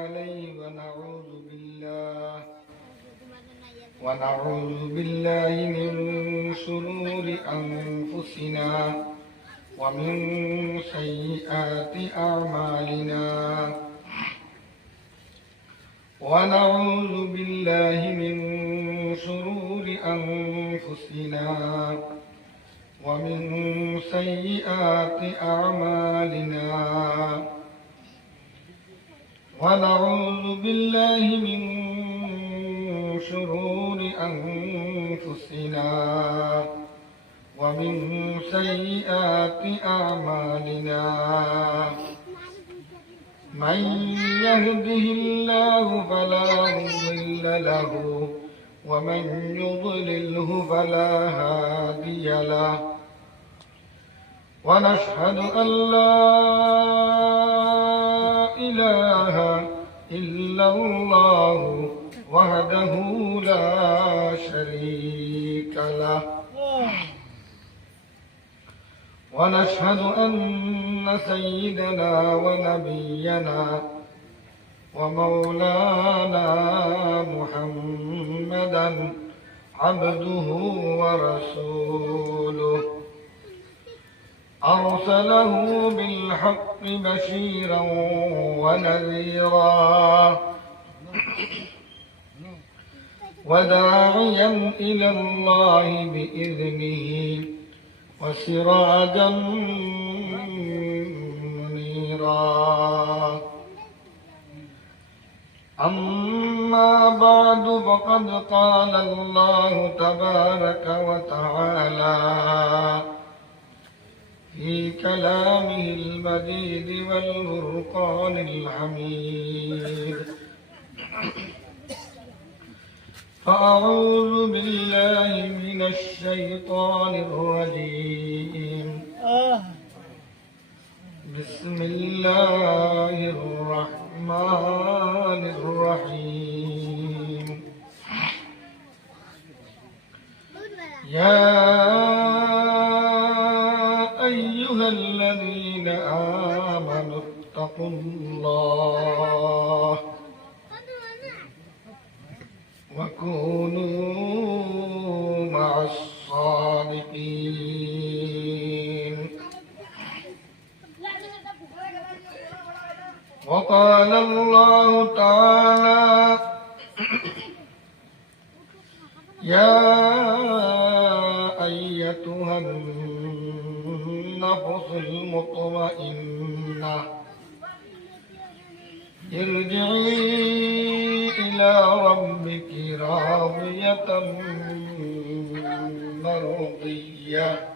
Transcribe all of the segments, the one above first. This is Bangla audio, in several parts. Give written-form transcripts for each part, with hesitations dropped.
عليه ونعوذ بالله من شرور أنفسنا ومن سيئات أعمالنا ونعوذ بالله من شرور أنفسنا ومن سيئات أعمالنا ونعوذ بالله من شرور أنفسنا ومن سيئات أعمالنا من يهده الله فلا مضل له ومن يضلله فلا هادي له ونشهد أن لا إله إلا الله وحده لا شريك له ونشهد أن سيدنا ونبينا ومولانا محمدا عبده ورسوله أرسله بالحق بشيرا ونذيرا وداعيا إلى الله بإذنه وسراجا منيرا أما بعد فقد قال الله تبارك وتعالى في كلامه المجيد والفرقان الحميد فأعوذ بالله من الشيطان الرجيم بسم الله الرحمن الرحيم يا أيها الذين آمنوا اتقوا الله وكونوا مع الصادقين وقال الله تعالى يا أيتها النفس المطمئنة ارجعي إلى ربك راضية مرضية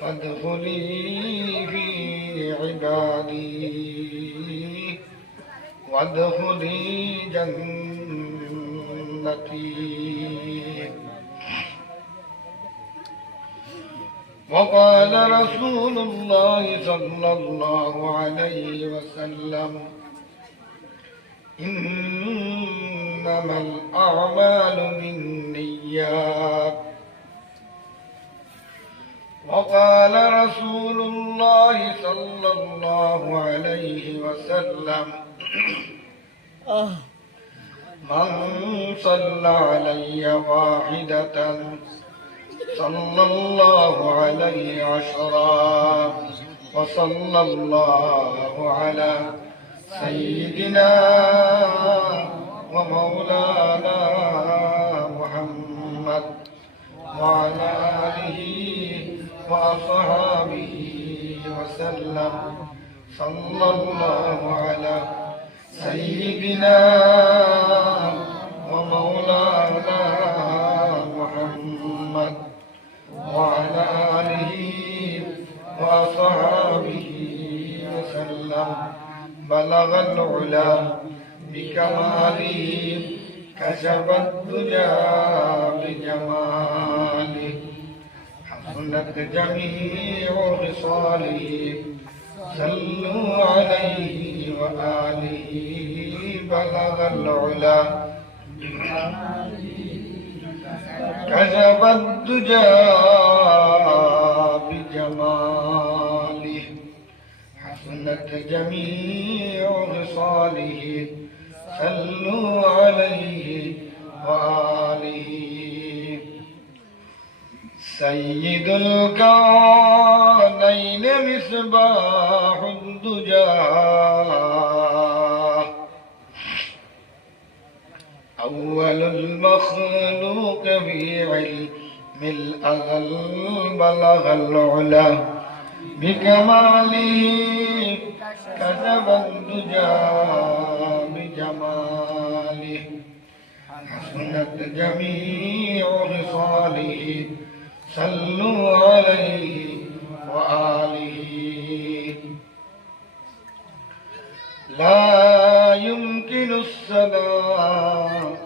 فادخلي في عبادي وادخلي جنتي. وقال رسول الله صلى الله عليه وسلم إنما الأعمال بالنيات. وقال رسول الله صلى الله عليه وسلم من صلى علي واحدة صلى الله عليه عشرا وصلى الله على سيدنا ومولانا محمد وعلى آله وأصحابه وسلم صلى الله على سيدنا ومولانا محمد وعلى آله وأصحابه وسلم بلغ العلا بكماله كشف الدجى بجماله حسنت جميع خصاله صلوا عليه وآله بلغ العلا كشف الدجى بجماله حسنت حسنت جميع خصاله صلوا عليه وآله سيد الكونين مصباح الدجى أول المخلوق في علم الأزل بلغ العلا بكماله كشف الدجى بجماله حسنت جميع خصاله صلوا عليه وآله لا يمكن السلام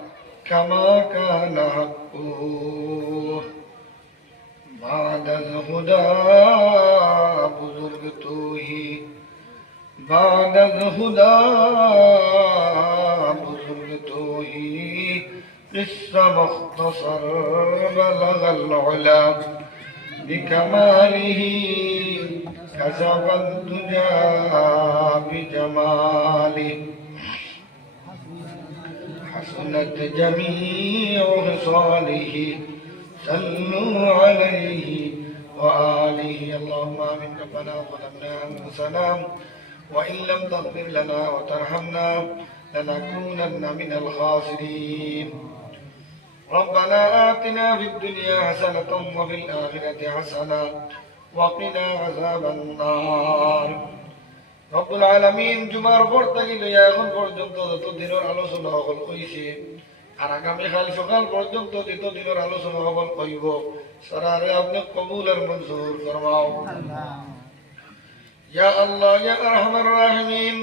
كما كان حقه بعد الهدى بزرگ تو ہی بعد الهدى بزرگ تو ہی قصة مختصر بلغ العلا بكماله كشف الدجى بجماله حسنت جميع خصاله صلوا عليه وآله اللهم آمين ربنا ظلمنا أنفسنا وإن لم تغفر لنا وترحمنا لنكونن من الخاسرين ربنا آتنا في الدنيا حسنة وفي الآخرة حسنة وقنا عذاب النار رب العالمين জুমার পর থেকে লইয়া এখন পর্যন্ত যত দিনের আলোচনা হল কইছে আর আগামীকাল সকাল পর্যন্ত যত দিনের আলোচনা হল কইব সারারে আপনি কবুল আর মঞ্জুর ফরমাও ইয়া আল্লাহ ইয়া আরহামার রাহিমিন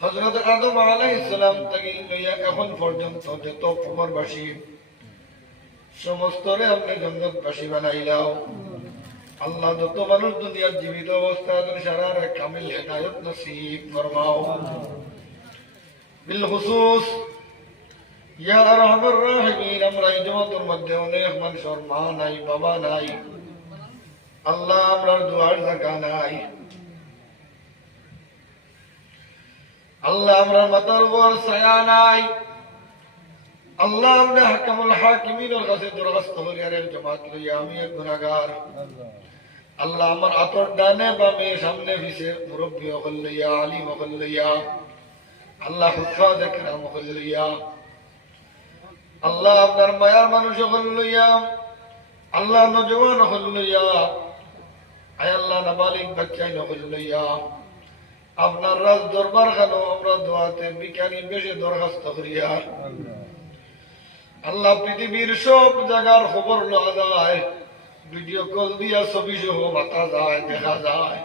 হযরত আদম আলাইহিস সালাম থেকে লইয়া এখন পর্যন্ত যত কবরবাসী সমস্তরে আপনি জান্নাতবাসী বানাইলাও আল্লাহ যত মানুষ দুনিয়ার জীবিত অবস্থায় সারার কামিল হেদায়েত নসিব ফরমাও বিল খুসুস ইয়া আরহামার রাহিমিন আমরা এই জমাতের মধ্যে অনেক মানুষের মা নাই বাবা নাই আল্লাহ আমরার দুয়ার জায়গা নাই আল্লাহ আমরার মাথার উপর ছায়া নাই আল্লাহ আমরা হাকামুল হাকিমিনের কাছে দরখাস্ত করি আর জমাত লইয়া আমি এক গুনাহগার আল্লাহ আমার আতর ডানে বামে সামনে পিছে মুরব্বী হল লইয়া আলিম হল লইয়া আল্লাহ হুফাজ কিরাম হল লইয়া আল্লাহ আপনার মায়ার মানুষ হল লইয়া আল্লাহ নজওয়ান হল লইয়া আয় আল্লাহ নাবালিগ বাচ্চাই হল লইয়া আপনার রাজ দরবার খানো আমরা দোয়াতে বিজ্ঞানী বেশি দরখাস্ত করিয়া আল্লাহ পৃথিবীর সব জায়গার খবর লওয়া যায় ভিডিও কল দিয়া ছবি সহ মাথা যায় দেখা যায়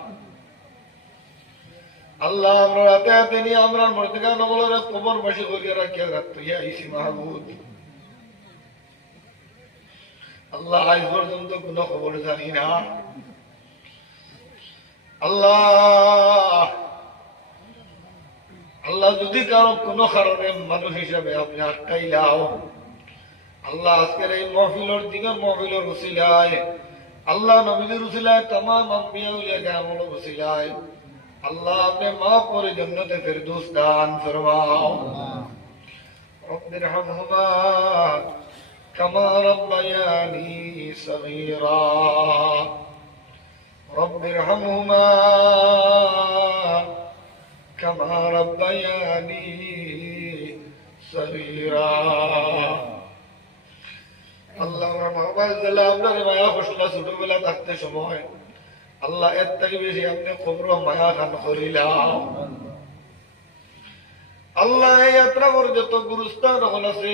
আল্লাহ আমরা রাতে হাতে নিয়ে আমরা মর্তিকা নগরের খবর বেশি করিয়া রাখিয়া রাত্রিয়া আইসি মাহবুদ আল্লাহ আজ পর্যন্ত কোন খবর জানি না আল্লাহ আল্লাহ যদি কারো কোনো কারণে মানুষ হিসাবে আপনি আটকাইলাও আল্লাহ আজকের এই মহফিলের দিনের মহফিলের উসিলায় আল্লাহ নবীদের উসিলায় तमाम আম্বিয়া উলিয়া কেরামের উসিলায় আল্লাহ আপনি মাফ করে জান্নাতে ফেরদৌস দান ফরমাও রব্বিরহামহুমা কামা রাব্বায়ানি সগীরা রব্বিরহামহুমা কামা রাব্বায়ানি সগীরা আল্লাহ আমার মহবাজ দিল্লাহ আপনার মায়া ফসলা ছোটবেলা থাকতে সময় আল্লাহ এর থেকে বেশি আপনি খবর মায়া খান করিলাম আল্লাহ এই যাত্রা করে যত গুরুস্থান হল আছে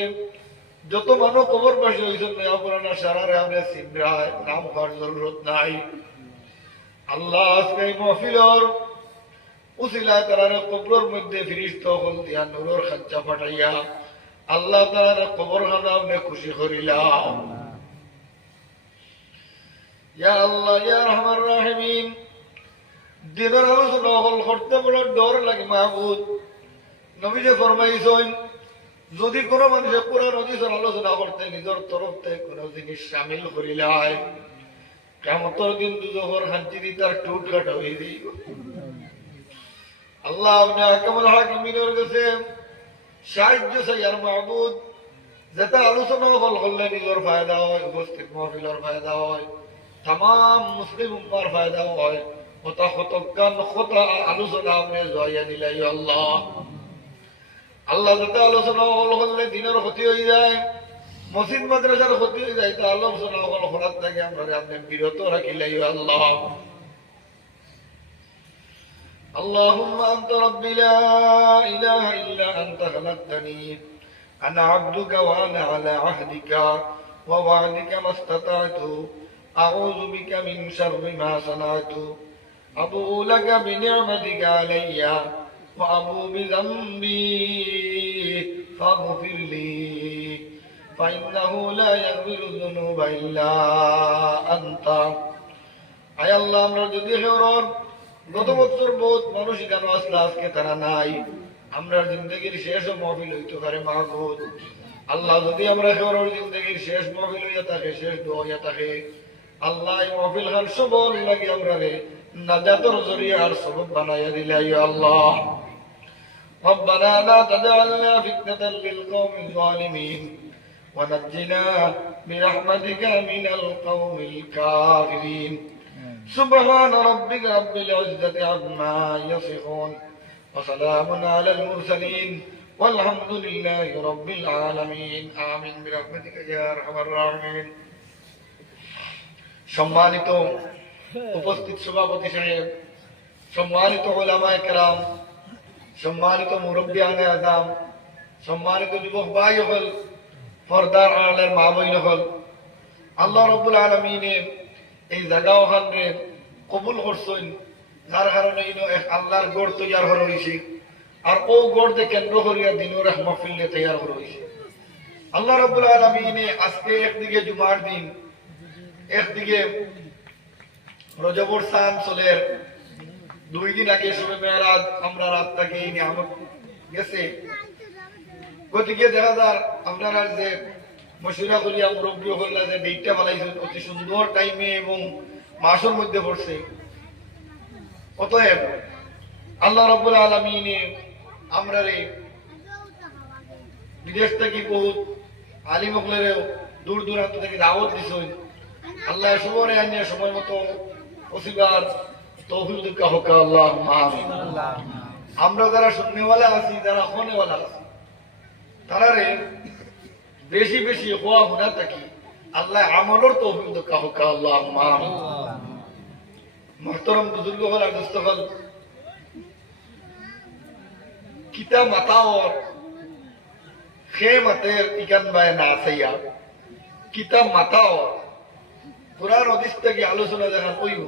যত মানুষ কবর বাসী হয়েছেন পুরানা সারারে আমরা সিমরায় নাম হওয়ার জরুরত নাই আল্লাহ আজকে এই মহফিলর উসিলায় তারা কবরের মধ্যে ফিরিস্ত হল দিয়া নুরের খাঁচা ফাটাইয়া আল্লাহ তাআলা কবর খানা আপনি খুশি করিলাম ইয়া আল্লাহ ইয়া রহমান রাহিমিন দিনের আলোচনা হল করতে বড় ডর লাগে মাহবুদ নবীজি ফরমাইছেন যদি কোনো মানুষের কোরআন হাদিসের আলোচনা করতে নিজের তরফ থেকে কোনো জিনিস শামিল করিলায় কিয়ামতের দিন দুজখর খাঞ্চি দি তার টুট কাটা হয়ে যাইব। আল্লাহ আপনি আহকামুল হাকিমিনের কাছে সাহায্য চাই আর মাহবুদ, যেটা আলোচনা করলে নিজের ফায়দা হয়, উপস্থিত মাহফিলের ফায়দা হয়, তাম মুসলিম উম্মার ফায়দা হয়। কথা কতজ্ঞান কথা আলোচনা আপনি জয়া দিলাই আল্লাহ। আল্লাহ যাতে আলোচনা করলে দিনের ক্ষতি হয়ে যায়, মসজিদ মাদ্রাসার ক্ষতি হয়ে যায়, তা আলোচনা করার থেকে আমরা আপনি বিরত রাখিলাই আল্লাহ। اللهم أنت ربي لا إله إلا أنت خلقتني أنا عبدك وأنا على عهدك ووعدك ما استطعت أعوذ بك من شر ما صنعت أبوء لك بنعمتك علي وأبوء بذنبي فاغفر لي فإنه لا يغفر الذنوب إلا أنت। আয় আল্লাহ, আমরা যদি হেরন গত বছর বহুত মানুষ এখানে আসলে আজকে তারা নাই, আমরা জিন্দগির শেষ মহফিল হইতে পারে মাহবুদ। আল্লাহ যদি আমরা হেরন জিন্দগির শেষ মহফিল হইয়া থাকে, শেষ দোয়া হইয়া থাকে, আল্লাহ এই মহফিল খান সবল লাগে আমরা রে নাজাতের জরিয়া আর সবব বানাইয়া দিলাই আল্লাহ। ربنا لا تجعلنا فتنة للقوم الظالمين ونجنا برحمتك من القوم الكافرين سبحان ربك رب العزة عما يصفون وسلام على المرسلين والحمد لله رب العالمين آمين برحمتك يا أرحم الراحمين। সম্মানিত উপস্থিত সভাপতি সাহেব, সম্মানিত উলামায়ে কেরাম, সম্মানিত মুরব্বিয়ানে আযম, সম্মানিত যুবক ভাই হল, পর্দার আড়ালের মা বোন হল, আল্লাহ রাব্বুল আলামিনে এই জায়গা ওখানে কবুল করছেন, যার কারণে এক আল্লাহর গড় তৈয়ার করা হয়েছে। আর ও গড়কে কেন্দ্র করিয়া দিনের এক মাহফিল তৈয়ার করা হয়েছে। আল্লাহ রাব্বুল আলামিনে আজকে একদিকে জুমার দিন, একদিকে রজবর চাঁদ চলের, 2 দিন আগে শবে মেরাজ, আমরা রাত থেকে এই নিয়ামত গেছে। গতিকে দেখা যার আপনারা যে মশিরা করিয়া মুরব্বী হল্লা যে ডেটটা বানাইছেন অতি সুন্দর টাইমে এবং মাসের মধ্যে পড়ছে। অতএব আল্লাহ রাব্বুল আলামিনে আমরা বিদেশ থেকে বহুত আলিম হলেও দূর দূরান্ত থেকে দাওয়াত দিছেন। আল্লাহ সবরে আনিয়ে সময় মতো ওসিবার তৌফিক দিকা হোক আল্লাহ। আমরা যারা শুননেওয়ালা আছি, যারা হনেওয়ালা আছি, তারা রে বেশি বেশি হওয়া হুনা থাকি আল্লাহ আমলের তৌফিক দিকা হোক আল্লাহ। মুহতারাম বুজুর্গ হল আর দোস্ত হল, কিতা মাতাওর খেমাতের ইকান বায় না আসাইয়া কিতা মাতাওর কোরআন হাদিস থেকে আলোচনা যখন কইব,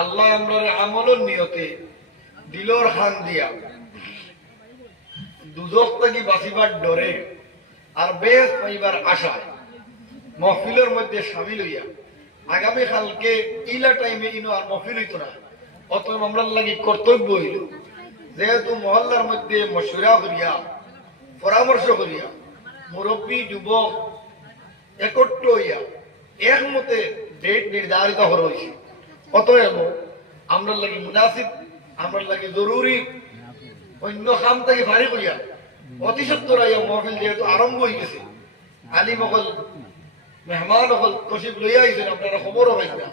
আল্লাহ আমরা আমলের নিয়তে দিলর খান দিয়া দুজক থেকে বাঁচিবার ডরে আর বেশ পাইবার আশায় মহফিলের মধ্যে সামিল হইয়া আগামী কালকে ইলা টাইমে ইনো আর মহফিল হইতো না। অতএব আমরা লাগি কর্তব্য হইল, যেহেতু মহল্লার মধ্যে মশওরা করিয়া পরামর্শ করিয়া মুরব্বী যুবক একত্র হইয়া একমতে ডেট নির্ধারিত করা হয়েছে। অতএব আমরা লাগি মুনাসিব, আমরা লাগি জরুরি অন্য কাম থেকে ভারী করিয়া অতি সত্তর মহফিল যেহেতু আরম্ভ হয়ে গেছে, আলিম হল মেহমান হল তশিফ লইয়া আইছেন, আপনারা খবরও পাইছেন।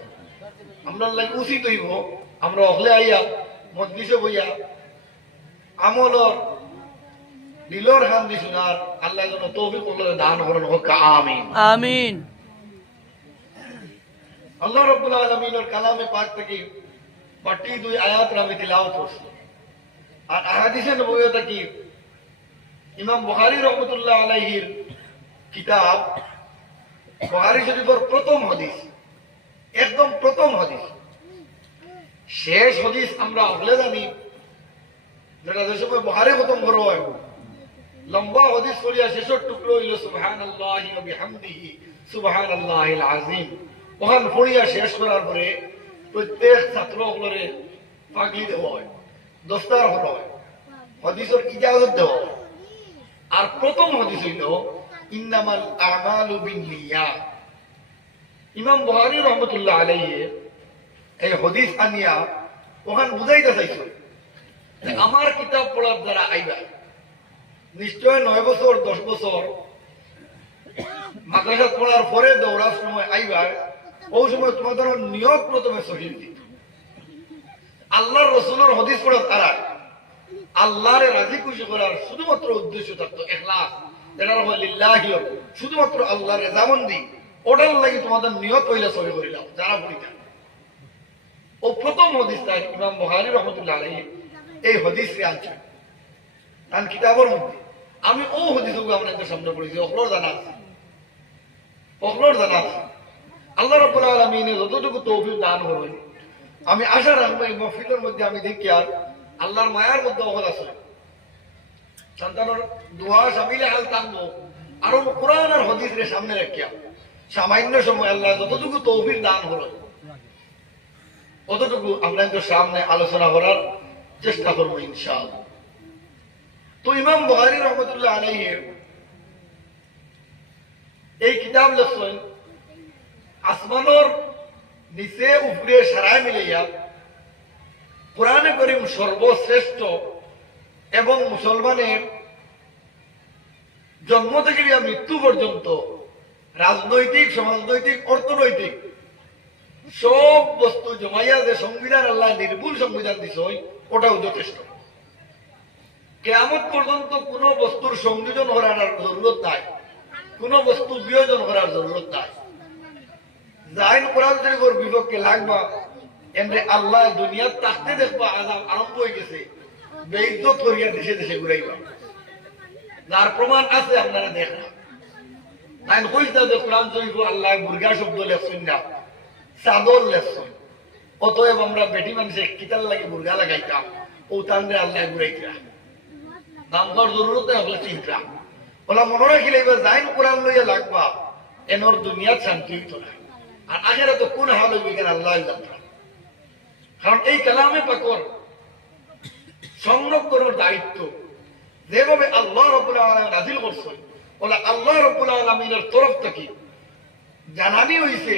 আমরা লাগি উচিত হইব আমরা অকলে আইয়া মজলিসে বইয়া আমলর দিলর হান দিছুন আর আল্লাহ যেন তৌফিক করলে দান করেন হোক আমিন আমিন। আল্লাহ রাব্বুল আলামিনের কালামে পাক থেকে 2 আয়াত আমি তিলাওয়াত করছি। আর আহাদিসে নবুয়ত কি ইমাম বুখারী রাহমাতুল্লাহ আলাইহির কিতাব বুখারী শরীফের প্রথম হাদিস, একদম প্রথম হাদিস, শেষ হাদিস আমরা আগলে জানি, যেটা যে সময় বুখারী খতম করা হয় লম্বা হাদিস পড়িয়া শেষের টুকরো হইল সুবহানাল্লাহি ওয়া বিহামদিহি সুবহানাল্লাহিল আযীম। ওখান পড়িয়া শেষ করার পরে প্রত্যেক ছাত্র হলরে পাগলি দেওয়া হয়, দস্তার করা হয়, হাদিসের ইজাজত দেওয়া হয়। আর প্রথম হাদিস হইল ইন্নামাল আমালু বিন্নিয়াত, ইমাম বুখারী রহমতুল্লাহ আলাইহি এই হাদিস আনিয়া ওখান বুঝাইতে চাইছো আমার কিতাব পড়ার দ্বারা আইবা নিশ্চয় 9 বছর 10 বছর মাদ্রাসা পড়ার পরে দৌড়ার সময় আইবা ওই সময় তোমাদের নিয়ত প্রথমে সহিহ দিত আল্লাহর রাসূলের হাদিস পড়া তারা আল্লাহরে রাজি খুশি করার শুধুমাত্র উদ্দেশ্য থাকতো ইখলাস যেটা হলো লিল্লাহি শুধুমাত্র আল্লাহর রেজামন্দি ওটার লাগি তোমাদের নিয়ত হইলে সহিহ করিলাম যারা পড়িতা ও প্রথম হাদিসটা ইমাম বুখারী রাহমাতুল্লাহ আলাইহি এই হাদিসে আনছেন তার কিতাবের মধ্যে আমি ও হাদিসগুলো আপনাদের সামনে পড়েছি ওগুলোর জানা আছে আল্লাহ রাব্বুল আলামিনের যতটুকু তৌফিক দান করবেন আমি আশা রাখবো এই মাহফিলের মধ্যে আমি দেখি আর আল্লাহর মায়ার মধ্যে ওখানে আছে সন্তানের দোয়া সামিলে হাল টানবো আর কোরআন আর হাদিসের সামনে রাখিয়া সামান্য সময় আল্লাহ যতটুকু তৌফিক দান হলো অতটুকু আমরা সামনে আলোচনা করার চেষ্টা করবো ইনশাআল্লাহ। তো ইমাম বুখারী রহমতুল্লাহ আলাইহি এই কিতাব লেখছেন আসমানোর নিচে উপরে সারায় মিলাইয়া কোরআনে করিম সর্বশ্রেষ্ঠ এবং মুসলমানের জন্ম থেকে মৃত্যু পর্যন্ত রাজনৈতিক সমাজনৈতিক অর্থনৈতিক সব বস্তু জমাইয়া যে সংবিধান আল্লাহ নির্ভুল সংবিধান দিছে ওটাও যথেষ্ট কিয়ামত পর্যন্ত কোন বস্তুর সংযোজন করার জরুরত নাই কোন বস্তু বিয়োজন করার জরুরত নাই জাইন কোরআন শরীফের বিপক্ষে লাগবা এমনি আল্লাহ দুনিয়ার তাকতে দেখবা আযাব আরম্ভ হয়ে গেছে বেইজ্জত করিয়া দেশে দেশে ঘুরাইবা যার প্রমাণ আছে আপনারা দেখেন তাই কইতা যে কোরআন শরীফ আল্লাহ বুরগা শব্দ লেখছেন না চাদর লেখছেন অতএব আমরা বেটি মানুষের কিতাল লাগে বুরগা লাগাইতাম ও তান্ডে আল্লাহ ঘুরাইতা নাম করার জরুরত নেই আপনার চিন্তা ওলা মনে রাখিলে এবার যাইন কোরআন লইয়া লাগবা এনর দুনিয়ার শান্তি হইতো না আর আখেরা তো কোন হাল হইবে কেন আল্লাহ জানতা কারণ এই কালামে পাকর সংরক্ষণের দায়িত্ব যেভাবে আল্লাহ রাব্বুল আলামিন নাযিল করছেন ওলা আল্লাহ রাব্বুল আলামিনের তরফ থেকে জানানি হইছে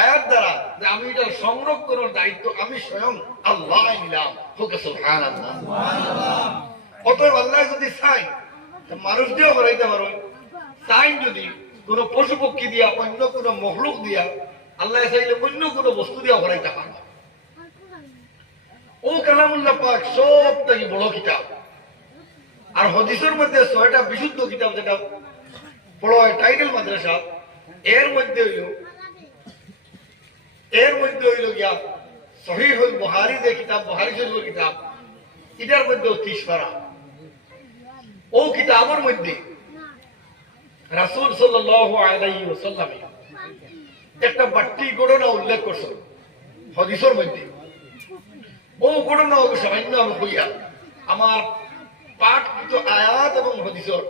আয়াত দ্বারা যে আমি এটার সংরক্ষণের দায়িত্ব আমি স্বয়ং আল্লাহ নিলাম হোক সুবহানাল্লাহ সুবহানাল্লাহ। অতএব আল্লাহ যদি চাই মানুষ দিয়েও করাইতে পারো চাই যদি কোন পশু পক্ষী দিয়া অন্য কোন মখলুক দিয়া আল্লাহ চাইলে অন্য কোন বস্তু দিয়া করাইতে পারো ও কালামুল্লাহ পাক সব থেকে বড় কিতাব আর হাদিসের মধ্যে 6টা বিশুদ্ধ কিতাব যেটা পড়া হয় টাইটেল মাদ্রাসা এর মধ্যে হইল গিয়া সহিহুল বুখারী যে কিতাব বুখারী শরীফের কিতাব এটার মধ্যে 30 পারা ও কিতাবের মধ্যে রাসূল সাল্লাল্লাহু আলাইহি ওয়াসাল্লাম একটা বাট্টি ঘটনা উল্লেখ করছেন হাদিসের মধ্যে ও ঘটনা সামান্য আমি কইয়া আমার পাঠ কিন্তু আয়াত এবং হাদিসের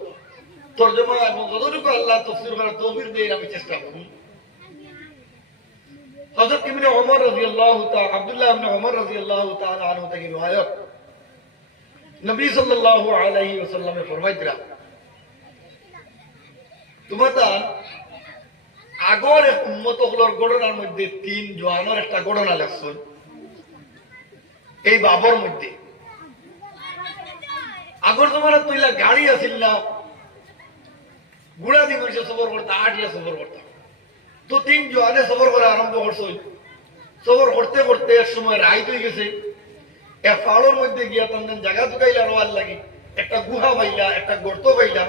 তরজমা এবং যতটুকু আল্লাহ তাফসীর করার তৌফিক দেয় আমি চেষ্টা করি। হযরত ইবনে ওমর রাদিয়াল্লাহু তাআলা আব্দুল্লাহ ইবনে ওমর রাদিয়াল্লাহু তাআলা আনহু থেকে riwayat নবী সাল্লাল্লাহু আলাইহি ওয়াসাল্লামে ফরমাইতরা তোমাদের আগর উম্মত হলোর ঘটনার মধ্যে 3 জওয়ানের একটা ঘটনা লেখছেন এই বাবর মধ্যে আগর জমানা তৈলা গাড়ি আছিল না গুড়া দিয়ে মানুষ সফর করতে আটিয়া সফর করতাম তো 3 জওয়ানে সফর করা আরম্ভ করছে সফর করতে করতে এক সময় রাইত হয়ে গেছে এক পাহাড়ের মধ্যে গিয়া তাদের জায়গা ঢুকাইলা রোয়ার লাগে একটা গুহা পাইলা একটা গর্ত পাইলা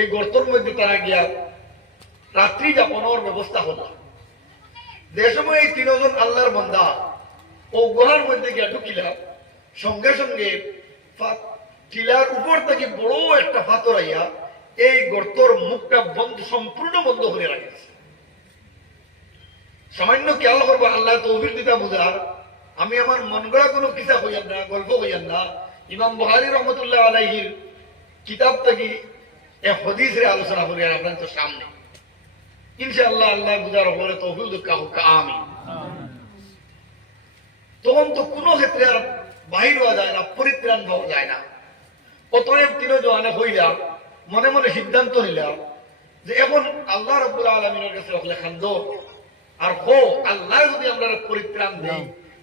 এই গর্তর মধ্যে তারা গিয়া রাত্রি যাপনের ব্যবস্থা হল যে সময় এই 3 জন আল্লাহর বান্দা ও গুহার মধ্যে গিয়া ঢুকিলা সঙ্গে সঙ্গে টিলার উপর থেকে বড় একটা পাথর আইয়া এই গর্তর মুখটা বন্ধ সম্পূর্ণ বন্ধ করে রাখেছে সামান্য খেয়াল করবো আল্লাহ তৌফিক দিতা বুঝার আমি আমার মন গড়া কোনো কিসা হইয়ান না গল্প হইয়ান না ইমাম বুখারী রহমতুল্লাহ আলাইহির কিতাব থেকে এই হাদিসের আলোচনা করি আপনাদের সামনে ইনশাআল্লাহ আল্লাহ বুঝার উপরে তৌফিক দেখা হোক আমিন। তখন তো কোনো ক্ষেত্রে আর বাহির হওয়া যায় না পরিত্রাণ পাওয়া যায় না অতএব 3 জওয়ানে হইলা মনে মনে সিদ্ধান্ত নিলাম যে এখন আল্লাহ রাব্বুল আলামিনের কাছে রাখলে খান্দ আর হো আল্লাহ যদি আমরা পরিত্রাণ দেই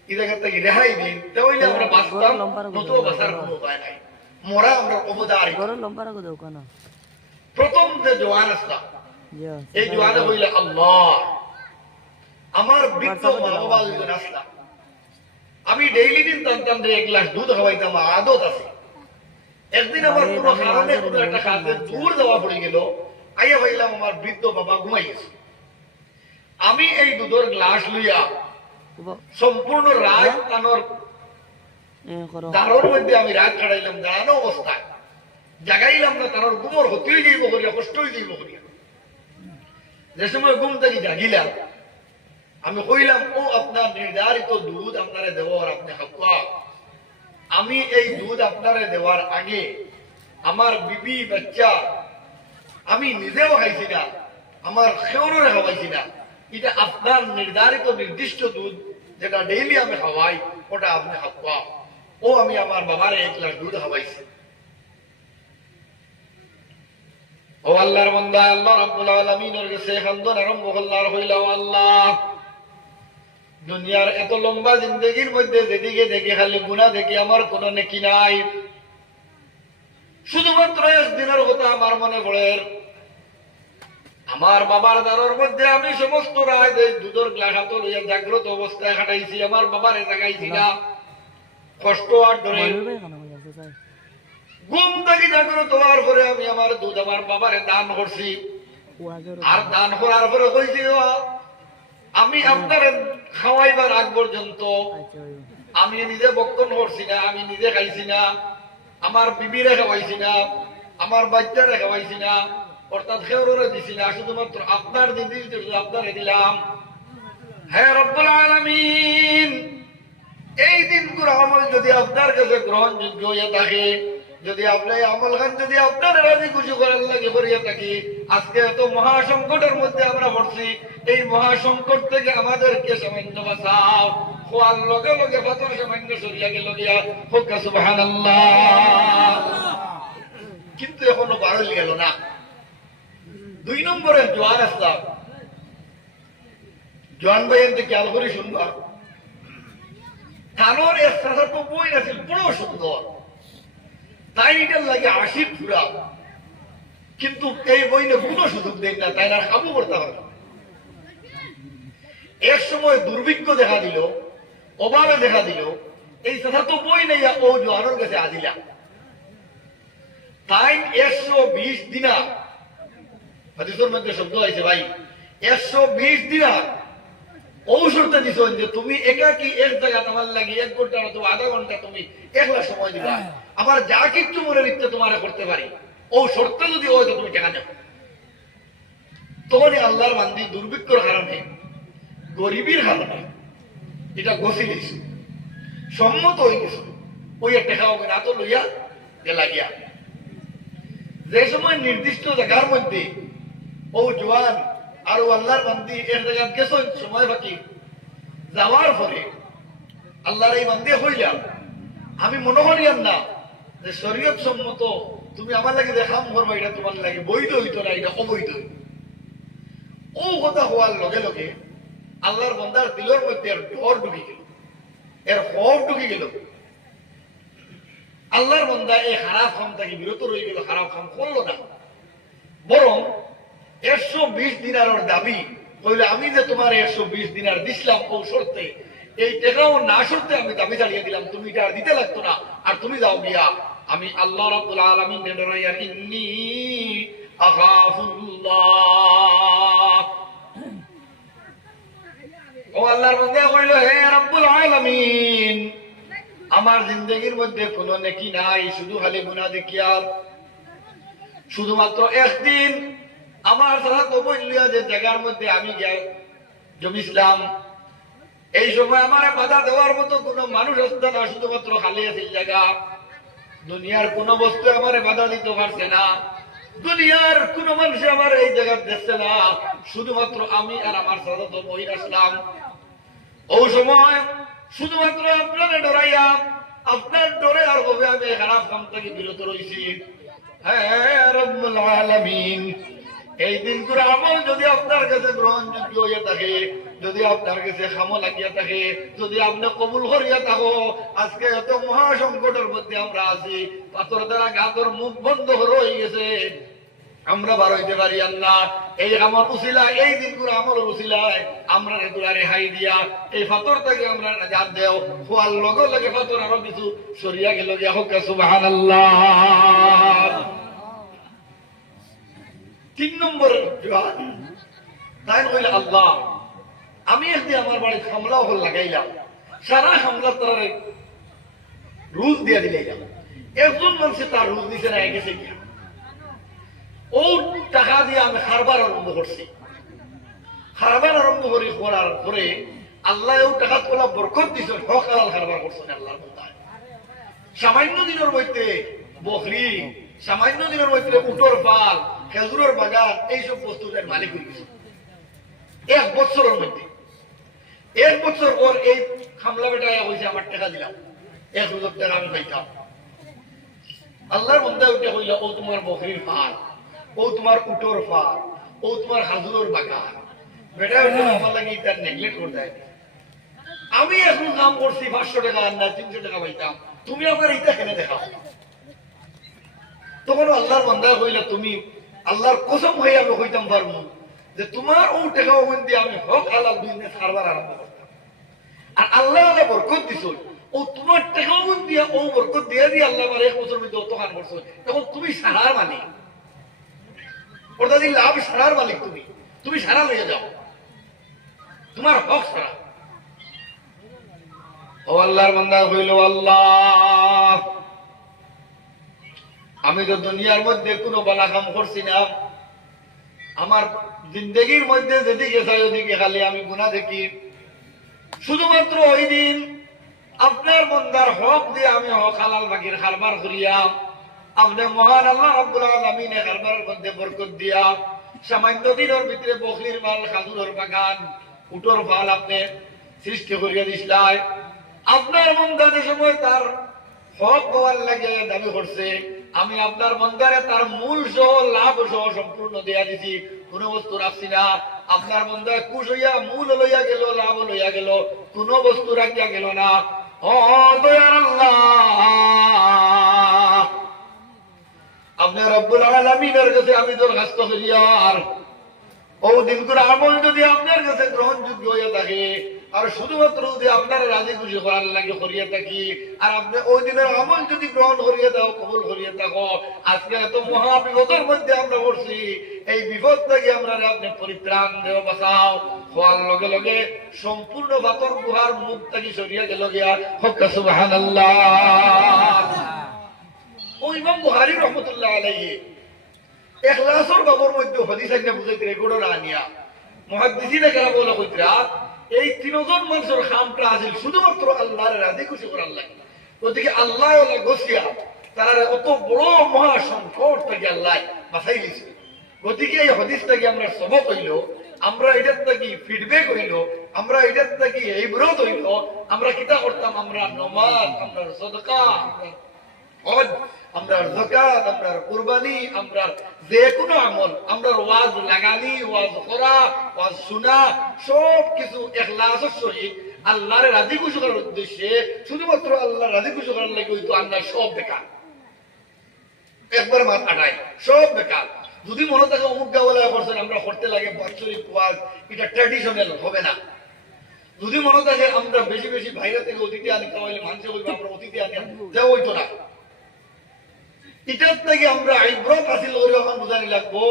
এই জায়গা থেকে রেহাই দিন তাহলে আমরা বাঁচতাম, নতুবা বাঁচার কোনো উপায় নাই। মরা আমরা অবদারি। প্রথম যে জোয়ান আসলাম এই জোয়ানে হইলে আল্লাহ আমার বৃদ্ধ মা বাবা দুজন আসলাম। আমি ডেইলি দিন টানতাম যে 1 গ্লাস দুধ খাওয়াইতাম, আদত আছে। একদিন আমার কোনো কারণে কোনো একটা কাজে দূর দেওয়া পড়ে গেল, আইয়া ভাইলাম আমার বৃদ্ধ বাবা ঘুমাই গেছে। আমি এই দুধের গ্লাস লইয়া সম্পূর্ণ রাত কানোর দাঁড়োর মধ্যে আমি রাত কাটাইলাম, দাঁড়ানো অবস্থায় জাগাইলাম না, তার ঘুমর হতেই যাইব করিয়া, কষ্ট হয়ে যাইব করিয়া। যে সময় ঘুম থেকে জাগিলাম আমি কইলাম, ও আপনার নির্ধারিত দুধ আপনারে দেওয়ার আপনি হাক্কা। আমি এই দুধ আপনারে দেওয়ার আগে আমার বিবি বাচ্চা আমি নিজেও খাইছি না, আমার খেউরে খাওয়াইছি না। এটা আপনার নির্ধারিত নির্দিষ্ট দুধ যেটা ডেইলি আমি খাওয়াই, ওটা আপনি হাক্কা। ও আমি আমার বাবার 1 গ্লাস দুধ খাওয়াইছি। ও আল্লাহর বান্দা, আল্লাহ রাব্বুল আলামিনের কাছে খান্দন আরম্ভ করলার হইলা, আল্লাহ দুনিয়ার এত লম্বা জিন্দগির মধ্যে যেদিকে দেখি খালি গুনাহ দেখি, আমার কোনো নেকি নাই। শুধুমাত্র 1 দিনের কথা আমার মনে পড়ে, আমার বাবার দ্বারের মধ্যে আমি সমস্ত রাত এই দুধের গ্লাস হাতে লইয়া জাগ্রত অবস্থায় কাটাইছি। আমার বাবারে জাগাইছি না, কষ্ট আর ধরে ঘুম থেকে জাগ্রত হওয়ার পরে আমি আমার দুধ আমার বাবারে দান করছি। আর দান করার পরে কইছি, আমি আপনার খাওয়াইবার আগ পর্যন্ত আমি নিজে বক্ষণ করছি না, আমি নিজে খাইছি না, আমার বিবিরে খাওয়াইছি না, আমার বাচ্চারে খাওয়াইছি না, অর্থাৎ খেউরে দিছি না, শুধুমাত্র আপনার দিদি আপনারে দিলাম। হে রব্বুল আলামিন, এই দিনগুলো আমল যদি আপনার কাছে গ্রহণযোগ্য হয়ে থাকে, যদি আপনি আমল খান যদি আপনার রাজি খুশি করার লাগে করিয়া থাকি, আজকে এত মহাসংকটের মধ্যে আমরা পড়ছি, এই মহাসংকট থেকে আমাদেরকে সামান্য বাঁচাও। খোয়ার লগে লগে পাথর সামান্য সরিয়া গেল গিয়া, হোক সুবহানাল্লাহ। কিন্তু এখনো বাড়ল গেল না। 2 নম্বরে জোয়ান আসলাম। জোয়ান ভাইয়ের খেয়াল করে শুনবা, তানোর এর সাথে তো বই আছিল বড় সুন্দর, তাই এটার লাগে 80 ফুরা, কিন্তু এই বইনে কোনো সুযোগ দেয় না, তাই না কাবু করতে পারে। এক সময় দুর্ভিক্ষ দেখা দিল, অভাবে দেখা দিল, এই কথা তো বই নেই, ও জোয়ানোর কাছে আদিলা। তাই 120 দিনার হাদিসের মধ্যে শব্দ আছে ভাই, 120 দিনার ঔষধটা দিছেন যে তুমি একাকি এক জায়গা তোমার লাগে 1 ঘন্টা অথবা আধা ঘন্টা তুমি একলা সময় দিবা, আমার যা কিছু মনের ইচ্ছে তোমার করতে পারি, ও শর্ত যদি হয় তো তুমি টাকা নেও। তখনই আল্লাহর বান্দি দুর্ভিক্ষর কারণে, গরিবীর কারণে এটা গছি দিয়েছে, সম্মত হয়ে গেছে, ওই টেকা হবে না তো লইয়া লাগিয়া। যে সময় নির্দিষ্ট জায়গার মধ্যে ও জোয়ান আর আল্লাহর বান্দি এর জায়গা গেছেন সময় বাকি যাওয়ার পরে আল্লাহর এই বান্দি হইলাম, আমি মনে করিয়াম না যে শরীয়ত সম্মত তুমি আমার লাগে দেখাম করবো, এটা তোমার লাগে বৈধ হইতো না, এটা অবৈধ। ও কথা হওয়ার লগে লগে আল্লাহর বান্দার দিলের মধ্যে এর ডর ঢুকে গেল, এর খৌফ ঢুকে গেল। আল্লাহর বান্দা এই খারাপ কাম থেকে বিরত রয়ে গেল, খারাপ কাম করলো না, বরং 120 দিনারের দাবি হইলে আমি যে তোমার 120 দিনার দিছিলাম ও শর্তে, এই টাকাও না শর্তে আমি দাবি চালিয়ে দিলাম, তুমি এটা দিতে লাগতো না, আর তুমি যাও গিয়া আমি আল্লাহ রাব্বুল আলামিন নির্ণয়ার ইন্নী আখাফুল্লাহ। ও আল্লাহর বান্দা কইল, হে রাব্বুল আলামিন, আমার জিন্দগির মধ্যে কোনো নেকি নাই, শুধু খালি গুনাহ দেখিয়া। শুধুমাত্র একদিন আমার সাথে তো বললিয়া যে জায়গার মধ্যে আমি জমিছিলাম, এই সময় আমার বাধা দেওয়ার মতো কোনো মানুষ আসতো না, শুধুমাত্র খালি আছে জায়গা। দুনিয়ার কোন বস্তু আমার বাধা দিতে পারছে না, দুনিয়ার কোন মানুষ আমার এই জায়গা দেখছে না, শুধুমাত্র আমি আর আমার সাথে তো বই আসলাম। ও সময় শুধুমাত্র আপনারা ডরাইয়া, আপনার ডরে আর হবে আমি খারাপ কাম থেকে বিরত রয়েছি। হ্যাঁ রব্বুল আলামিন, এই দিনগুলো আমল যদি আপনার কাছে গ্রহণযোগ্য হইয়া থাকে, যদি আপনার কাছে খামো লাগিয়া থাকে, যদি আপনি কবুল করিয়া থাকো, আজকে এত মহাসংকটের মধ্যে আমরা আছি, পাথর দ্বারা গাতর মুখ বন্ধ হয়ে গেছে, আমরা বার হইতে পারি আল্লাহ। এই আমার উসিলা, এই দিনগুলো আমল উসিলায় আমরা এগুলা রেহাই দিয়া এই ফাতর থেকে আমরা নাজাত দেও। খোয়ার লগে লগে ফাতর আরো কিছু সরিয়া গেল গিয়া হোক সুবহানাল্লাহ। 3 নম্বর তাই কইলে আল্লাহ আমি একদিন আমার বাড়ি হামলা হল লাগাইলাম, সারা হামলা তার রুজ দিয়া দিলাম। একজন মানুষে তার রুজ দিছে না গেছে গিয়া, ও টাকা দিয়ে আমি খারবার আরম্ভ করছি। খারবার আরম্ভ করার পরে আল্লাহ ও টাকা তোলা বরকত দিছে, হক হালাল খারবার করছেন আল্লাহর বন্দায়। সামান্য দিনের মধ্যে বকরি, সামান্য দিনের মধ্যে উটর পাল, খেজুরের বাগান, এইসব বস্তুদের মালিক হয়ে গেছে 1 বছরের মধ্যে। 1 বছর পর এই খামলা বেটা হয়েছে আমার টাকা দিলাম, 1,000 টাকা আমি পাইতাম। আল্লাহর বন্দা উঠে হইল, ও তোমার বকরির পাল, ও তোমার উটর পাল, ও তোমার হাজুরের বাগান, বেটা আমার লাগে তার নেগলেক্ট করে দেয়। আমি এখন কাম করছি 500 টাকা আর না 300 টাকা পাইতাম, তুমি আমার এইটা কেনে দেখাও। তখন আল্লাহর বান্দা কইলা, তুমি আল্লাহর কসম হয়ে আমি কইতাম পারবো যে তোমার ও টাকা ওখান দিয়ে আমি হক হালাল বিজনেস কারবার আরম্ভ করতাম। আর আল্লাহ আল্লাহ বরকত দিছ, ও তোমার টাকা ওখান দিয়ে ও বরকত দিয়ে দিয়ে আল্লাহ আমার 1 বছর মধ্যে অত কান করছো, তখন তুমি সারার মালিক, ওটা দিয়ে লাভ সারার মালিক, তুমি সারা লইয়া যাও, তোমার হক সারা। ও আল্লাহর বান্দা কইল, আল্লাহ আমি তো দুনিয়ার মধ্যে কোনো বালা কাম করছি না, আমার জিন্দগির মধ্যে যেদিকে চাই ওদিকে খালি আমি গুনাহ দেখি। শুধুমাত্র ওই দিন আপনার বন্দার হক দিয়ে আমি হক হালাল বাকির কারবার করিয়া আপনি মহান আল্লাহ রাব্বুল আলামিনের কারবারের মধ্যে বরকত দিয়া সামান্য দিনের ভিতরে বকরির মাল, খাজুরের বাগান, উটর ফাল আপনি সৃষ্টি করিয়া দিছিলেন। আপনার বন্দা যে সময় তার হক পাওয়ার লাগে দাবি করছে, আমি আপনার বন্দারে তার মূল সহ লাভ সহ সম্পূর্ণ দেয়া দিছি, কোন বস্তু রাখছি না। আপনার বন্দা খুশ হইয়া মূল লইয়া গেল, লাভ লইয়া গেল, কোন বস্তু রাখিয়া গেল না। ও দয়ার আল্লাহ, আপনার রব্বুল আলামিনের কাছে আমি দরখাস্ত করি, আর ও দিনগুলো আমল যদি আপনার কাছে গ্রহণযোগ্য হইয়া থাকে, আর শুধুমাত্র যদি আপনার রাজি খুশি করার লাগে করিয়া থাকি, আর আপনি ওই দিনের আমল যদি গ্রহণ করিয়া দাও, কবুল করিয়া থাকো, আজকে এত মহা বিপদের মধ্যে আমরা পড়ছি, এই বিপদ থেকে আমরা আপনি পরিত্রাণ দেও, বাঁচাও। হওয়ার লগে লগে সম্পূর্ণ পাথর গুহার মুখ থেকে সরিয়া গেল গিয়া, হক সুবহানাল্লাহ। ও ইমাম বুখারী রহমাতুল্লাহ আলাইহি ইখলাসের বাবর মধ্যে হাদিস আইনা বুঝাইতে রেকর্ডর আনিয়া মুহাদ্দিসিনে কেন বলে কইতরা, এই 3 জন মানুষের খামটা আছে শুধুমাত্র আল্লাহর রাজি খুশি করার লাগে। ওদিকে আল্লাহ ওলা গসিয়া তারা অত বড় মহা সংকট থেকে আল্লাহ বাঁচাই দিয়েছে। গতিকে এই হাদিসটাকে আমরা সবক হইল, আমরা এটার থেকে ফিডব্যাক হইল, আমরা এটার থেকে এই বিরোধ হইল, আমরা কিতা করতাম, আমরা নামাজ, আমরা সাদকা, হজ, আমরা যাকাত, আমরা কুরবানি, আমরা যে কোনো আমল, আমরা ওয়াজ লাগানি, ওয়াজ করা, ওয়াজ শোনা, সব কিছু ইখলাসের সহিত আল্লাহর রাজি খুশি করার উদ্দেশ্যে, শুধুমাত্র আল্লাহর রাজি খুশি করার লাগে হইতো, আমরা সব বেকার, একবার মাত আটাই সব বেকার। যদি মনে থাকে অমুক গাওয়ালা করছেন আমরা করতে লাগে বাৎসরিক ওয়াজ, এটা ট্র্যাডিশনাল হবে না। যদি মনে থাকে আমরা বেশি বেশি বাইরে থেকে অতিথি আনি খাওয়াইলে মানুষে বলবে আমরা অতিথি আনি, দেওয়া হইতো না। এটার থেকে আমরা ইবরত হাসিল করি, এখন বোঝানি লাগবো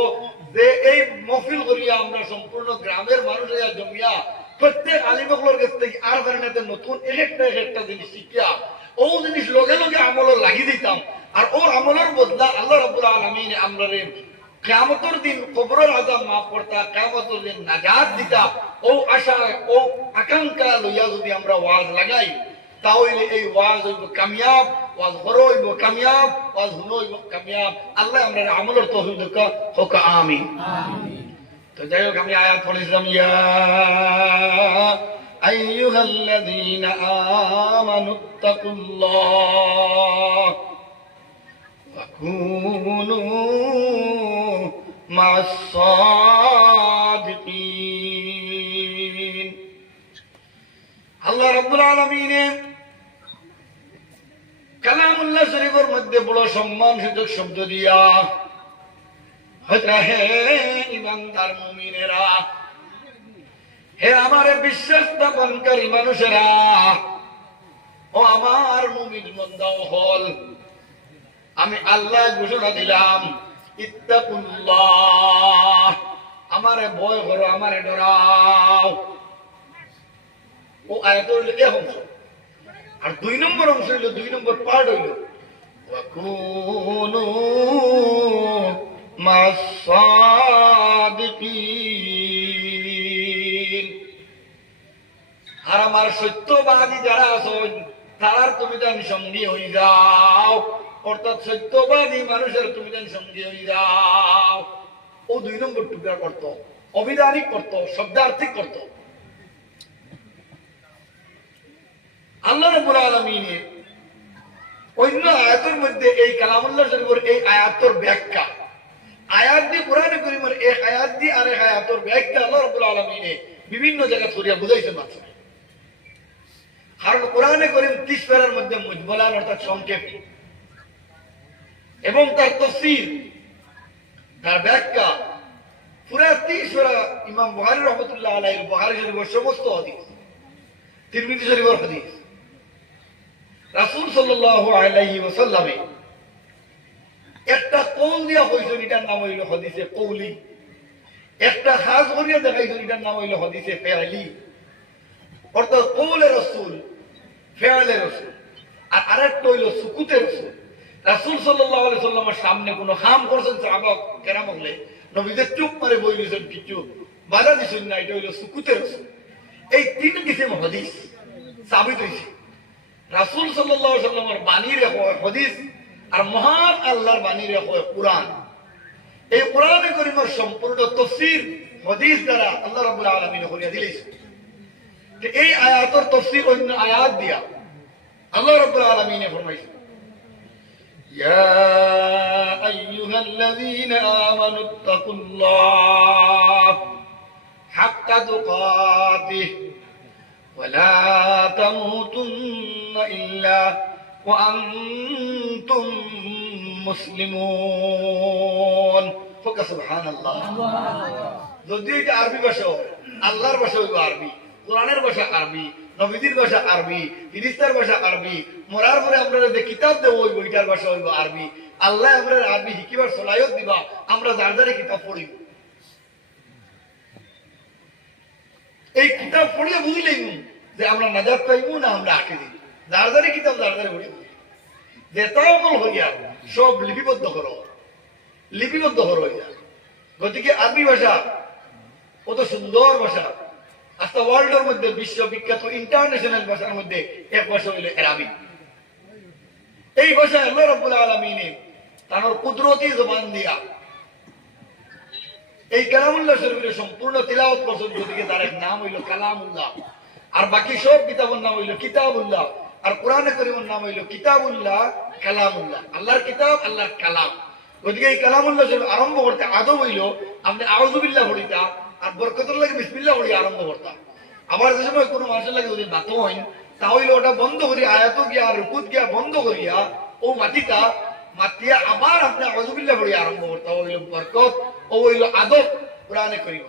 যে এই মহফিল করিয়া আমরা সম্পূর্ণ গ্রামের মানুষ জমিয়া প্রত্যেক আলিমগুলোর কাছ থেকে আর কারণে নতুন একটা জিনিস শিখিয়া ও জিনিস লগে লগে আমল লাগি দিতাম, আর ওর আমলের বদলা আল্লাহ রাব্বুল আলামিন আমরা কিয়ামতের দিন কবরের আযাব মাফ করতা, কিয়ামতের দিন নাজাত দিতা। ও আশা, ও আকাঙ্ক্ষা লইয়া যদি আমরা ওয়াজ লাগাই, তাহলে এই ওয়াজ হইব কামিয়াব, ওয়াজ বড় হইব কামিয়াব, ওয়াজ হুনো হইব কামিয়াব। আল্লাহ আমরা আমলের তৌফিক দাও, হোক আমিন। তো যাই হোক, আমি আয়াত পড়েছিলাম, ইয়া আইয়ুহাল্লাযীনা আমানুত্তাকুল্লাহ ওয়া কুনু মা'আস সাদিকিন। আল্লাহ রাব্বুল আলামিন কালামুল্লাহ শরীফের মধ্যে বড় সম্মানসূচক শব্দ দিয়া হে ঈমানদার মুমিনেরা, হে আমার বিশ্বাস স্থাপনকারী মানুষেরা, ও আমার মুমিন বান্দা হল, আমি আল্লাহ ঘোষণা দিলাম ইত্তাকুল্লাহ, আমারে ভয় করো, আমারে ডরাও। ও আয়াত হইল এক অংশ। আর 2 নম্বর অংশ হইল, 2 নম্বর পার্ট হইল ওয়াকুনু মা'আস সাদিকিন। আর আমার সত্যবাদী যারা আছেন তার তুমি যেন সঙ্গী হয়ে যাও, অর্থাৎ সত্যবাদী মানুষের তুমি যেন সঙ্গী হয়ে যাও। ও 2 নম্বর টুকরা করত, অবিধানিক করত, শব্দার্থিক করত। আল্লাহ রাব্বুল আলামিন অন্য আয়াতের মধ্যে এই কালামুল্লাহ শরীফের এই আয়াতের ব্যাখ্যা, আয়াত দিয়ে কোরআনে কারীমের এক আয়াত দিয়ে আরেক আয়াতের ব্যাখ্যা আল্লাহ রাব্বুল আলামিন বিভিন্ন জায়গা করিয়া বুঝাইছেন মাত্র। কারণ কোরআনে কারীম 30 পারার মধ্যে মুজমালান অর্থাৎ সংক্ষেপ, এবং তার তাফসীর, তার ব্যাখ্যা পুরা 30 পারা ইমাম বুখারী রাহমাতুল্লাহ আলাইহির বুখারী শরীফের সমস্ত হাদিস, তিরমিজি শরীফের হাদিস, রাসূল সাল্লাল্লাহু আলাইহি ওয়াসাল্লামে একটা কওল দিয়া কইছেন, এটার নাম হইল হাদিসে কওলি। একটা খাস করিয়া দেখাইছেন, এটার নাম হইল হাদিসে ফিআলি, অর্থাৎ কওলে রাসূল, ফিআলে রাসূল। আর আরেকটা হইল সুকুতে রাসূল। রাসূল সাল্লাল্লাহু আলাইহি ওয়াসাল্লামের সামনে কোন কাম করছেন সাহাবা কেরাম হলে নবীদের চুপ করে বই দিয়েছেন, কিছু বাধা দিছেন না, এটা হইল সুকুতে রাসূল। এই 3 কিসিম হাদিস সাবিত হইছে রাসূল সাল্লাল্লাহু আলাইহি ওয়াসাল্লামের বাণীর হাদিস আর মহান আল্লাহর বাণীর কুরআন। এই কোরআনে কারীমের সম্পূর্ণ তাফসীর হাদিস দ্বারা আল্লাহ রাব্বুল আলামিন করিয়া দিলেন। যে এই আয়াতের তাফসীর অন্য আয়াত দিয়া আল্লাহ রাব্বুল আলামিন ফরমাইছেন, ইয়া আইয়ুহাল্লাযীনা আমানুত্তাকুল্লাহ হাক্কা তুকাতিহ ওয়া লা তামুতুন্না ইল্লা ওয়া আনতুম মুসলিমুন। সুবহানাল্লাহ। যদি এটা আরবি ভাষা হয়, আল্লাহর ভাষা হইব আরবি, কোরআনের ভাষা আরবি, নবীদের ভাষা আরবি, ফিরিস্তার ভাষা আরবি, মরার পরে আমরা যে কিতাব দেব হইব এটার ভাষা হইব আরবি। আল্লাহ আমরা আরবি শিখিবার সলায়ত দিবা, আমরা যার যারে কিতাব পড়িব। এই কিতাব পড়িয়া বুঝলেই যে আমরা নাজাত পাইব না আমরা আটকে দিব। যার যারে কিতাব যার যারে পড়িব, যেতাও হইয়া সব লিপিবদ্ধ করো, লিপিবদ্ধ করো হইয়া। গতিকে আরবি ভাষা কত সুন্দর ভাষা, আজকে ওয়ার্ল্ডের মধ্যে বিশ্ববিখ্যাত ইন্টারন্যাশনাল ভাষার মধ্যে এক ভাষা হইল আরবি। এই ভাষা আল্লাহ রাব্বুল আলামিন তার কুদরতি জবান দিয়া এই কালামুল্লাহ শরীফের সম্পূর্ণ তিলাওয়াত করছেন। গতিকে তার এক নাম হইল কালামুল্লাহ, আর বাকি সব কিতাবের নাম হইল কিতাবুল্লাহ, আর কোরআনে কারীমের নাম হইল কিতাবুল্লাহ, কালামুল্লাহ। আল্লাহর কিতাব, আল্লাহর কালাম। গতিকে এই কালামুল্লাহ শরীফ আরম্ভ করতে আদব হইল আপনি আউযু বিল্লাহ পড়িতা, আর বরকতুর লাগে বিসমিল্লাহ পড়ি আরম্ভ করতা। আবার যে সময় কোনো মানুষের লাগে যদি বাত হইন তাহলে ওটা বন্ধ করি, আয়াত গিয়া রুকুত গিয়া বন্ধ করিয়া ও মাটিটা মাতিয়া আবার আপনি আউযু বিল্লাহ পড়ি আরম্ভ করতা। ও হইল বরকত, ও হইল আদব কোরআনে কারীম।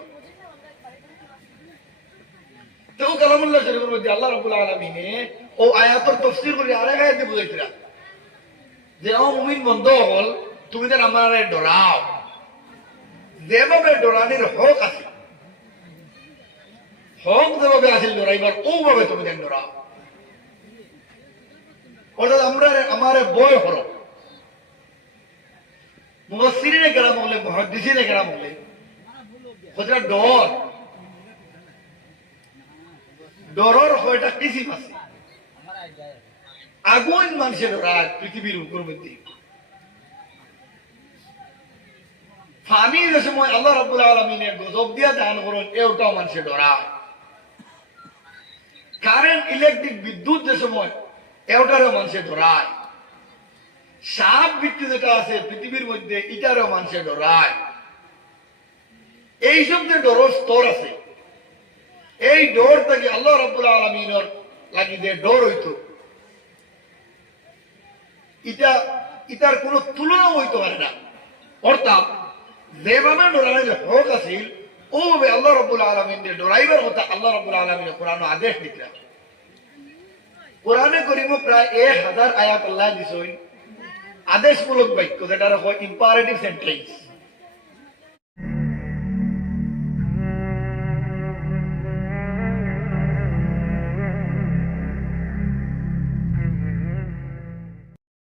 তো কালামুল্লাহ শরীফের মধ্যে আল্লাহ রাব্বুল আলামিন ও আয়াতের তাফসীর করে আরেক আয়াতে বুঝাইতরা যে ও মুমিন বন্ধ হল, তুমি যেন আমারে ডরাও, যেভাবে ডরানির হক আছে, হক যেভাবে আছে ডরাইবার ওভাবে তুমি যেন ডরাও। অর্থাৎ আমরা আমারে ভয় করো। মুফাসসিরিনে কেরাম বলে, মুহাদ্দিসিনে কেরাম বলে, ওটা ডর, ডরর কয়টা কিসিম আছে। আগুন মানুষের ডরায় পৃথিবীর উপর মধ্যে, ফানি যে সময় আল্লাহ রাব্বুল আলামিনের গজব দিয়া দান করেন এটাও মানুষের ডরায়। কারেন্ট, ইলেকট্রিক, বিদ্যুৎ যে সময় এটারও মানুষের ডরায়। সাপ বৃত্তি যেটা আছে পৃথিবীর মধ্যে এটারও মানুষের ডরায়। এইসব যে ডোরের স্তর আছে, এই ডোর থেকে আল্লাহ রাব্বুল আলামিনের লাগি যে ডোর হইতো, ইটার কোনো তুলনা হইতে পারে না। অর্থাৎ যেভাবে ডোরানোর হক আছিল, ওভাবে আল্লাহ রাব্বুল আলামিনের ডোরাইবার কথা আল্লাহ রাব্বুল আলামিনের কোরআন আদেশ দিতেন। কোরআনে করিম প্রায় 1000 আয়াত আল্লাহ দিছেন আদেশমূলক বাক্য, যেটা হয় ইম্পারেটিভ সেন্টেন্স।